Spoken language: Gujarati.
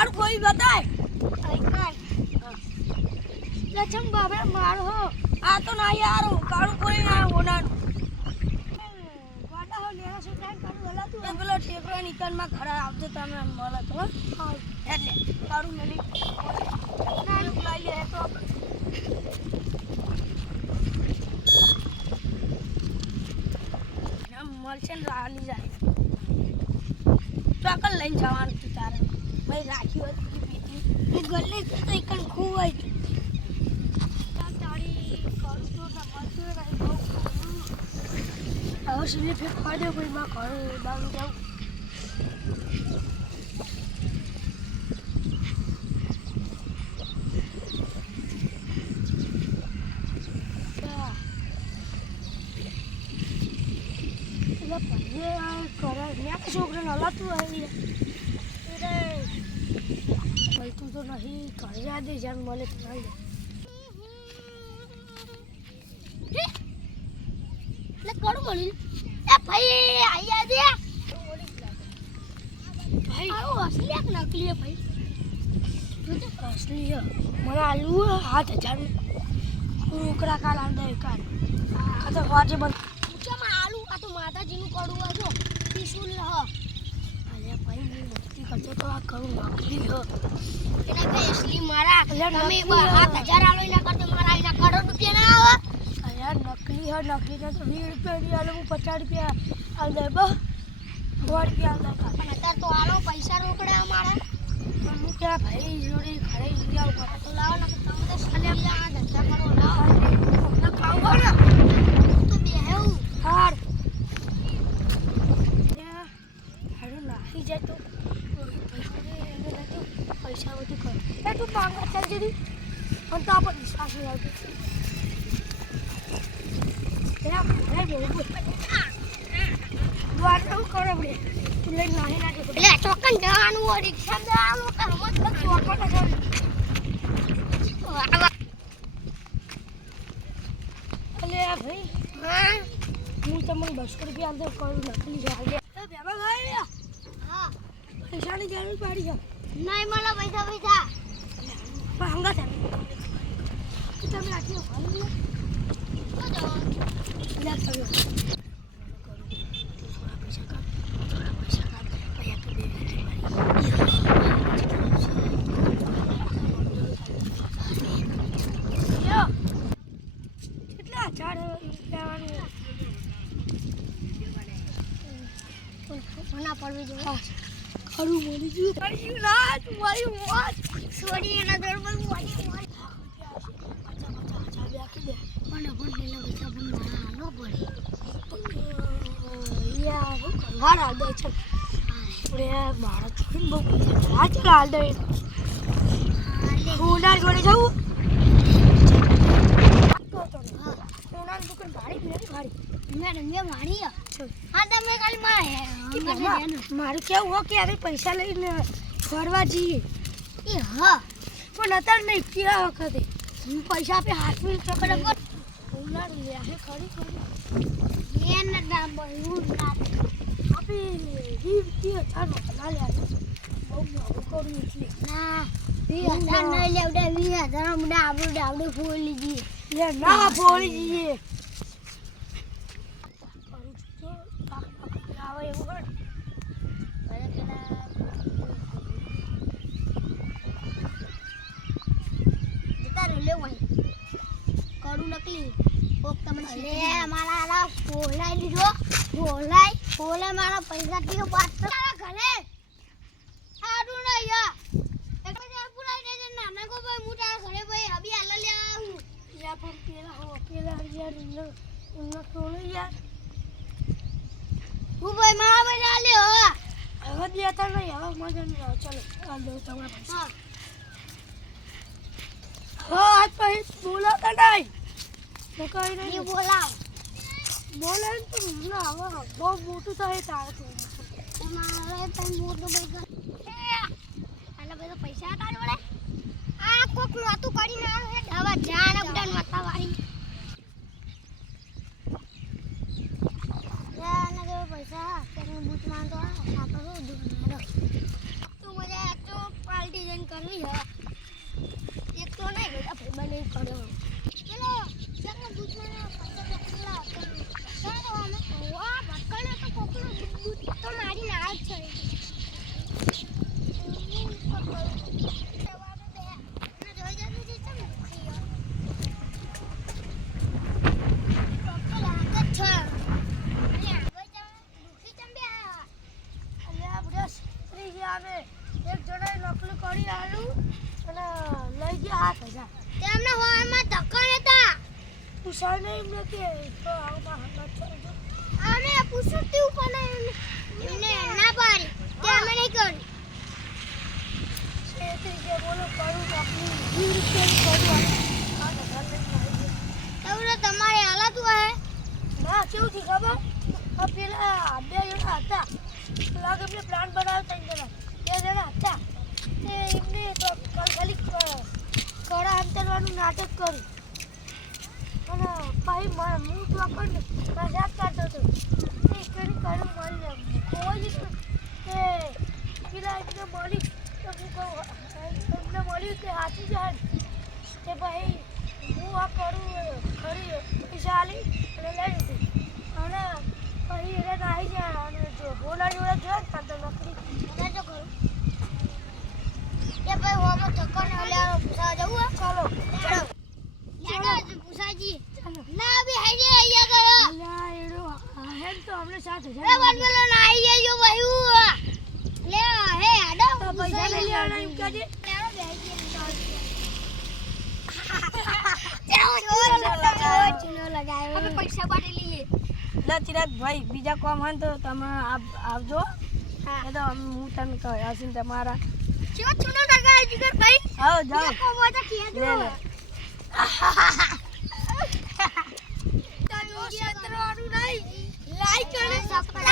કાળું કોઈ બતાય લચમ બાબા મારો હો આ તો ના યાર કાળું કોઈ ના હોનાનું વાડા હો લેવા છે ટાઈમ કાળું હલાતું એ પેલો ઠેકડો નિકનમાં ઘરે આવજો તમે મળે તો હા એટલે કાળું મેલી ના લઈ લે તો મળશે ને રાલી જાય ચોકલ લઈને જવાનું તું તારે ભાઈ રાખી હોય તો પેટી હું ગલ્લે તો એકણ ખોવાય તારી કરું તો ના મળતું નહીં બહુ હવે સીને ફેર ખાડે કોઈ માં ઘરે બાજુ જાઉં છોકરાને હલાતું હોય મળતું તો નહીં ઘરે યાદ જાણ મળે તો નહીં એટલે કરું મળ્યું એ ભાઈ આયા દે ભાઈ આવું અસલી એક નકલી ભાઈ અસલી મને આલુ 7000 રોકડા કાલ આંદે કાલ ખાતર વાજે બંધ પૂછામાં આલુ આ તો માતાજીનું કડું હતો ત્રિશુલ હ અરે ભાઈ હું મસ્તી કરતો તો આ કરું નકલી હ એના ભાઈ અસલી મારા એટલે તમે નકલી હ. 7000 આલો એના કરતે મારા એના કરોડ રૂપિયા ના આવે યાર નકલી હ નકલી ને તો 20 રૂપિયા ની આલે હું 50 રૂપિયા આલ દે બા 100 રૂપિયા આલ દે પણ અત્યારે તો આલો પૈસા રોકડે અમારા હું ક્યાં ભાઈ જોડે ઘરે લઈ આવું તો લાવો ને તમે તો સાલે આ ધંધા કરો લાવો ના ખાવું ને તો બેહું હાર હારું નાખી જાય તો પૈસા બધું કર એ તું પાંગા ચાલ જરી અને તો આપણે વિશ્વાસ નહીં આવતો ત્યાં ઘરે બહુ દ્વાર તો કરે પડે તું લઈને નાહી નાખે એટલે ચોકન જવાનું હોય રિક્ષા જવાનું કે હમત ચોકડ છે અલે ભાઈ હા હું તમને 200 રૂપિયા અંદર કરું નકલી છે આજે એ બેબા ભાઈ હા પૈસાની જરૂર પડી છે નહીં મને પૈસા પૈસા પણ હંગા છે તમે રાખી ભાઈ લે કર્યો કેટલા ઝાડ લેવાનું મના પડવી જોઈએ ખરું મળી ગયું પડી ગયું ના તું મારી મોજ સોરી એના દરબાર મોડી મને પણ પેલા પૈસા પણ મારા ન પડે યાર ઘર હાલ દે છે આપણે મારા છોકરીને બહુ પૈસા હા ચાલ હાલ દે ઉનાળ જોડે જવું ઉનાળ દુકાન ભાડી પીને ભાડી મેડમ મેં મારી હા તમે ખાલી મારે મારું કેવું હો કે હવે પૈસા લઈને ફરવા જઈએ એ હા પણ અત્યારે નહીં કેવા વખતે હું પૈસા આપે હાથમાં ચોકડે ઉનાળ લે ખરી ખરી એ ના બોલું ના આપે 20,000 ના લે બહુ મોંઘું કરું એટલે ના 20,000 નહીં લેવડે 20,000 હમણાં આપણે ફોલી જઈએ લે ના બોલી જઈએ કરું છું તો આવે એવું હોય જતા લેવું કરું નકલી કોક તમને લે મારા ફોલાઈ લીધો ફોલાઈ મારા પૈસા થી વાત તારા ઘરે આડું ન યા એક પછી પુરાઈ દેજે નાના કો ભાઈ હું તારા ઘરે ભાઈ અભી હાલ લે આવું યા પણ પેલા યાર એમનો ટોળો યાર હું ભાઈ મારા ભાઈ આલે હવે દેતા નહીં હવે મજા નહીં આવે ચાલો કાલ દો તમારા પૈસા હા આજ પછી બોલાતા નહીં તો કઈ એ નહીં બોલાવ બોલે ને તો ના હવે બહુ મોટું થાય તારે તો તમારે પણ મોટો પૈસા આલા બધા પૈસા હતા જોડે આ કોક નોતું કરીને આવે હે દવા જાન ઉડાન મતા વાળી યાના કે પૈસા તેને બૂટ માંગતો આ તો તું મજા તો પાલટી કરો ચલો ચાલો દૂધવાળા પૈસા ચાલો અમે વાહ ભટકાને તો કોકનો દૂધ તો મારી ના જ છે એક જણાએ નકલી કરી આલું અને લઈ ગયા 8,000 તેમના હોરમાં ધક્કા નતા પૂછાય નહીં એમને કે તો આમાં હાથ ચાલજો અમે પૂછ્યું તું પણ એમને ના પાડી કે અમે નહીં કર્યું કે બોલો કરું નકલી 20 રૂપિયા કરું 8,000 લઈને આવી એવું તમારે હાલતું હે ના કેવું છે ખબર આ પેલા 2 જણા હતા લાગે એમને પ્લાન બનાવ્યો 3 જણા 2 જણા હતા તે એમને તો ખાલી કડા અંતરવાનું નાટક કર્યું અને ભાઈ હું તો આપણને મજાક કરતો હતો તે એકની કડું મળી કોઈ કે પેલા એમને મળી તો હું કહું એમને મળ્યું કે હાથી જાય તે ભાઈ હું આ કરું ખરી પૈસા આલી અને લઈ લીધી અને પછી એને આવી જાય અને જો બોલા જોડે જોયે ને તો નકરી મને તો કરું કે ભાઈ હોમાં ધક્કા ને લેવાનો પૂછા જવું ચાલો ચલો લેડો પૂછાજી ના બી હાઈ રે અહીંયા ગયો અલ્યા એડો હેન તો અમને 7,000 એ વનવેલો ના આવી ગયો ભાઈ લે હે આડો તો પૈસા લઈ લેવાના એમ કહેજે લેડો બેસી ચૂનો લગાવ્યો અમે પૈસા બાટી લઈએ લા ચિરાગ ભાઈ બીજા કામ હોય તો તમે આવજો એ તો હું તને કહું આસીન તમારા ચો ચૂનો લગાવ્યો જીગર ભાઈ આવો જાઓ કોમ હોય તો કહેજો લે લે તો વિડિયો કરવાનું નહીં લાઈક અને સબસ્ક્રાઇબ